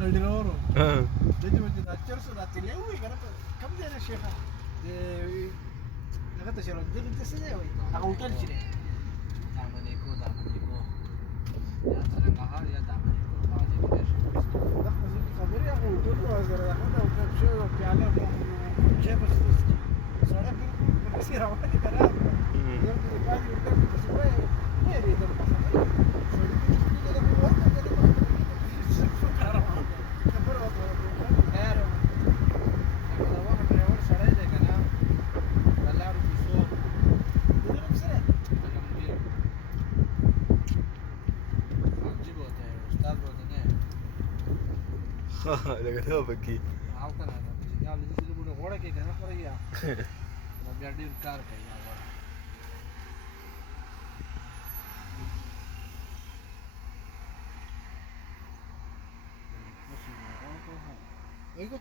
الدينورو ها دجو جدا تشرسو ذات اللي هو كم دينا الشيخ لقد شرط دي انت سنه وي اقول تلشري Damanico, Damanico. Ya Sarangahar, ya Damanico. Bazi Kidesh. لقد خبري اقول كله هذا يا اخونا وكان شيء بيعلم شيء بس سرعه بكثير حوالي كلام يرد بعد يرد بس هو ما يريد Kalau orang driver sarai deh karena kalau rusuh, kalau mungkin Haji bote, Ustaz bote ne. لقيتها بكي Aku kan ada. Kalau di sini bukan orang kayak kenapa orang ya? Mau biar dia kar kayak orang. ايوه